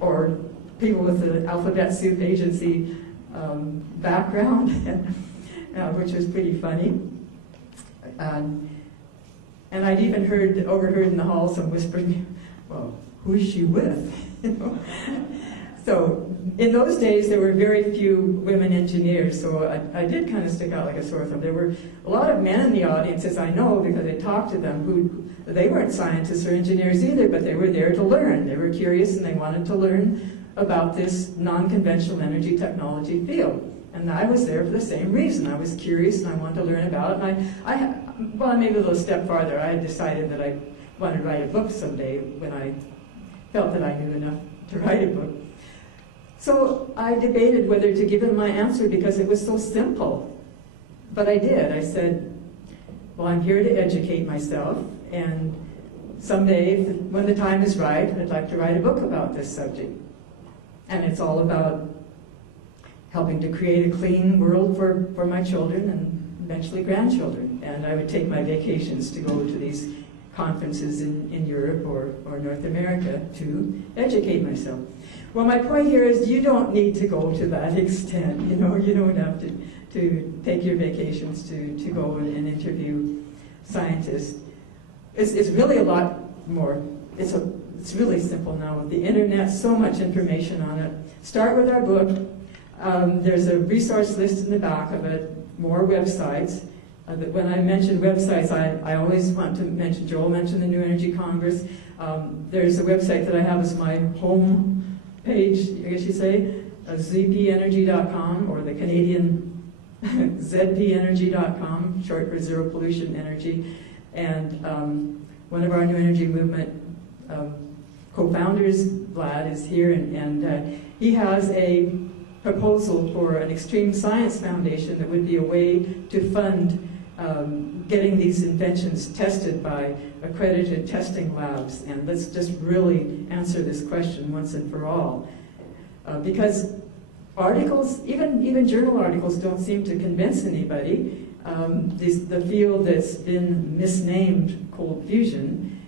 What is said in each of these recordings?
or people with the Alphabet Soup Agency background, which was pretty funny. And I'd even overheard in the hall some whispering, well, who is she with? You know? So in those days, there were very few women engineers, so I did kind of stick out like a sore thumb. There were a lot of men in the audience, as I know, because I talked to them, they weren't scientists or engineers either, but they were there to learn. They were curious and they wanted to learn about this non-conventional energy technology field. And I was there for the same reason. I was curious and I wanted to learn about it. And well, maybe a little step farther, I had decided that I wanted to write a book someday when I felt that I knew enough to write a book. So I debated whether to give him my answer because it was so simple. But I did. I said, well, I'm here to educate myself, and someday, when the time is right, I'd like to write a book about this subject. And it's all about helping to create a clean world for my children and eventually grandchildren. And I would take my vacations to go to these conferences in Europe or North America to educate myself. Well, my point here is you don't need to go to that extent. You know, you don't have to take your vacations to go and interview scientists. It's really a lot more. It's really simple now with the internet, so much information on it. Start with our book. There's a resource list in the back of it, more websites. When I mention websites, I always want to mention, Joel mentioned the New Energy Congress. There's a website that I have as my home page, I guess you say, zpenergy.com, or the Canadian zpenergy.com, short for Zero Pollution Energy. And one of our New Energy Movement co-founders, Vlad, is here, and he has a proposal for an extreme science foundation that would be a way to fund getting these inventions tested by accredited testing labs. And let's just really answer this question once and for all. Because articles, even journal articles, don't seem to convince anybody. The field that's been misnamed cold fusion,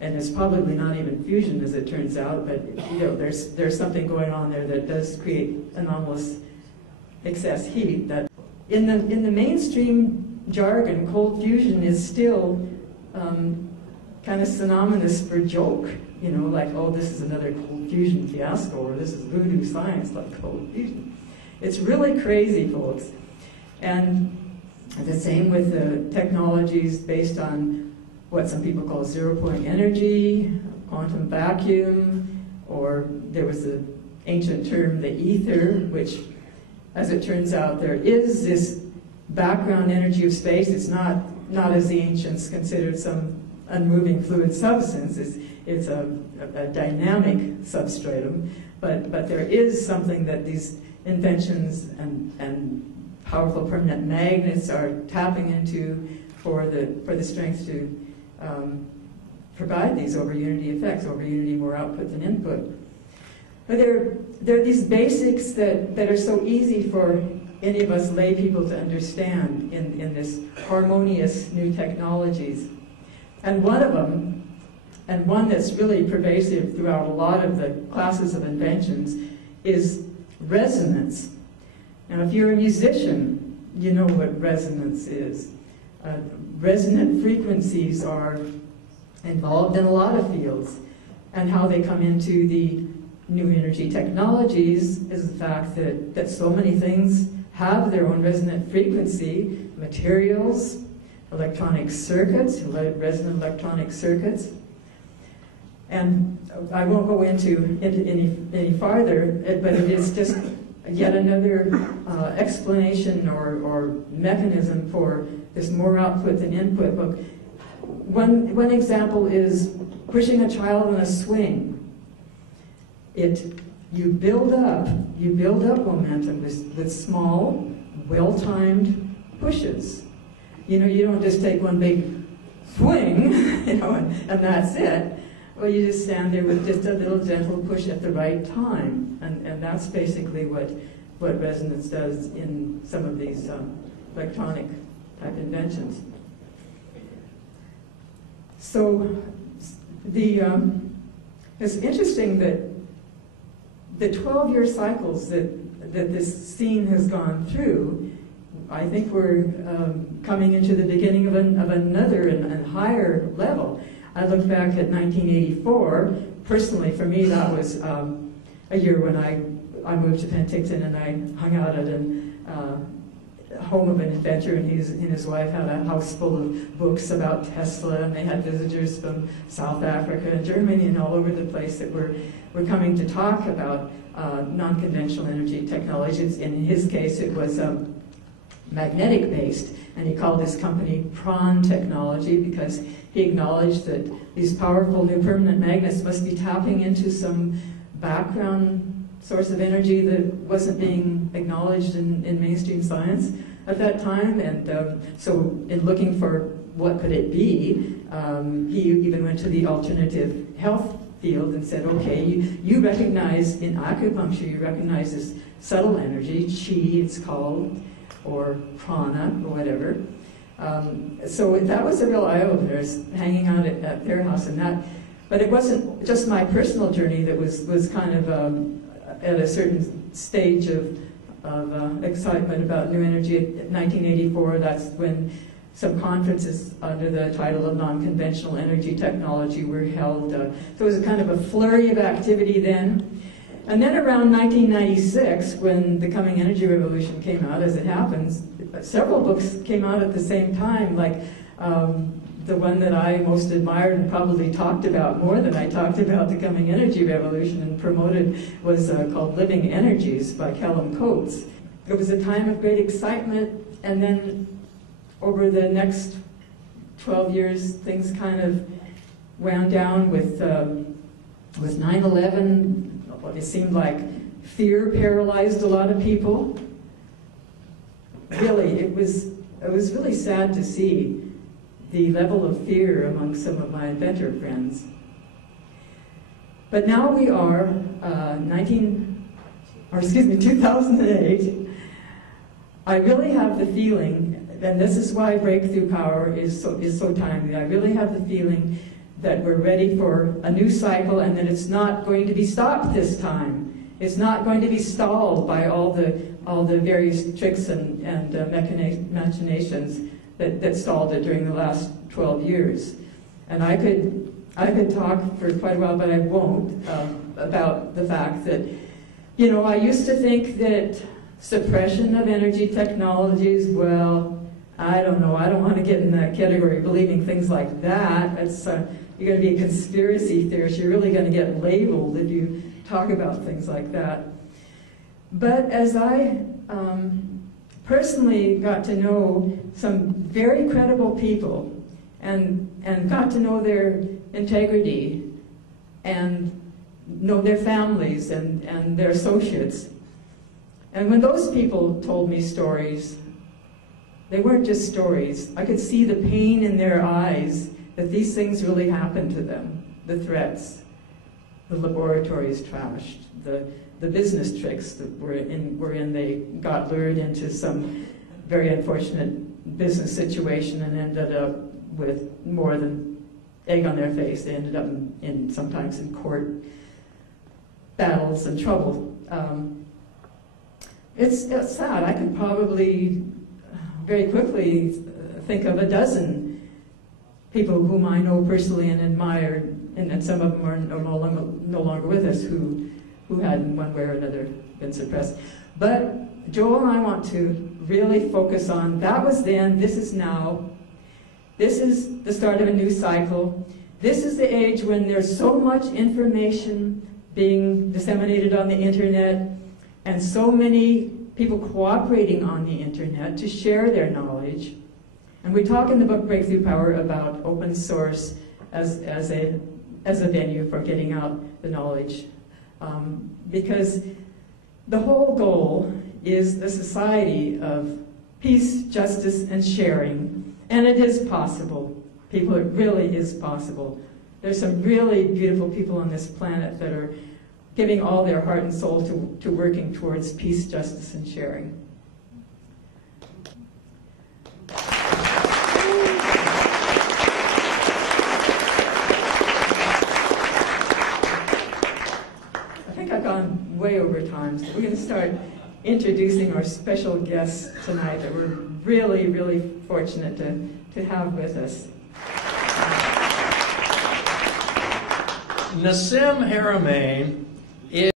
and it's probably not even fusion as it turns out, but you know, there's something going on there that does create anomalous excess heat. That in the mainstream jargon, cold fusion is still kind of synonymous for joke. You know, like, oh, this is another cold fusion fiasco, or this is voodoo science like cold fusion. It's really crazy, folks. And the same with the technologies based on what some people call zero-point energy, quantum vacuum, or there was an ancient term, the ether, which, as it turns out, there is this background energy of space. It's not as the ancients considered some unmoving fluid substance. It's a dynamic substratum, but there is something that these inventions and powerful permanent magnets are tapping into for the strength to provide these over unity effects, over unity more output than input. But there are these basics that are so easy for any of us lay people to understand in this harmonious new technologies. And one of them, and one that's really pervasive throughout a lot of the classes of inventions, is resonance. Now, if you're a musician, you know what resonance is. Resonant frequencies are involved in a lot of fields, and how they come into the new energy technologies is the fact that so many things have their own resonant frequency. Materials, electronic circuits, resonant electronic circuits. And I won't go into any farther, but it is just yet another explanation or mechanism for this more output than input. Look, one example is pushing a child on a swing. You build up momentum with small, well-timed pushes. You know, you don't just take one big swing, you know, and that's it. Well, you just stand there with just a little gentle push at the right time, and that's basically what resonance does in some of these electronic type inventions. So It's interesting that the 12-year cycles that this scene has gone through, I think we're coming into the beginning of another and higher level. I look back at 1984. Personally, for me, that was a year when I moved to Penticton, and I hung out at a home of an inventor, and he and his wife had a house full of books about Tesla, and they had visitors from South Africa and Germany and all over the place that were coming to talk about non-conventional energy technologies. In his case, it was magnetic-based, and he called his company Prawn Technology because he acknowledged that these powerful new permanent magnets must be tapping into some background source of energy that wasn't being acknowledged in mainstream science at that time. And so in looking for what could it be, he even went to the alternative health field and said, okay, you recognize in acupuncture, you recognize this subtle energy, chi it's called, or prana, or whatever. So that was a real eye-opener, hanging out at their house and that. But it wasn't just my personal journey that was kind of at a certain stage of excitement about new energy. In 1984, that's when some conferences under the title of non-conventional energy technology were held. So it was a kind of a flurry of activity then. And then around 1996, when the Coming Energy Revolution came out, as it happens, several books came out at the same time, like the one that I most admired and probably talked about more than I talked about the Coming Energy Revolution and promoted was called Living Energies by Kellum Coates. It was a time of great excitement, and then over the next 12 years, things kind of wound down with 9/11. It seemed like fear paralyzed a lot of people. Really, it was really sad to see the level of fear among some of my inventor friends. But now we are 2008. I really have the feeling, and this is why breakthrough power is so timely. I really have the feeling that we're ready for a new cycle, and that it's not going to be stopped this time. It's not going to be stalled by all the various tricks and machinations that stalled it during the last 12 years. And I could talk for quite a while, but I won't, about the fact that, you know, I used to think that suppression of energy technologies, well, I don't know, I don't want to get in that category of believing things like that. It's, you're going to be a conspiracy theorist. You're really going to get labeled if you talk about things like that. But as I personally got to know some very credible people and got to know their integrity and know their families and their associates, and when those people told me stories, they weren't just stories. I could see the pain in their eyes that these things really happened to them. The threats, the laboratories trashed, the business tricks that wherein they got lured into some very unfortunate business situation and ended up with more than egg on their face. They ended up sometimes in court battles and trouble. It's sad. I can probably very quickly think of a dozen people whom I know personally and admire, and some of them are no longer with us, who had in one way or another been suppressed. But Joel and I want to really focus on, that was then, this is now. This is the start of a new cycle. This is the age when there's so much information being disseminated on the internet, and so many people cooperating on the internet to share their knowledge. And we talk in the book Breakthrough Power about open source as a venue for getting out the knowledge. Because the whole goal is a society of peace, justice, and sharing. And it is possible. People, it really is possible. There's some really beautiful people on this planet that are giving all their heart and soul to working towards peace, justice, and sharing. think I've gone way over time, so we're going to start introducing our special guests tonight that we're really, really fortunate to have with us. Nassim Haramein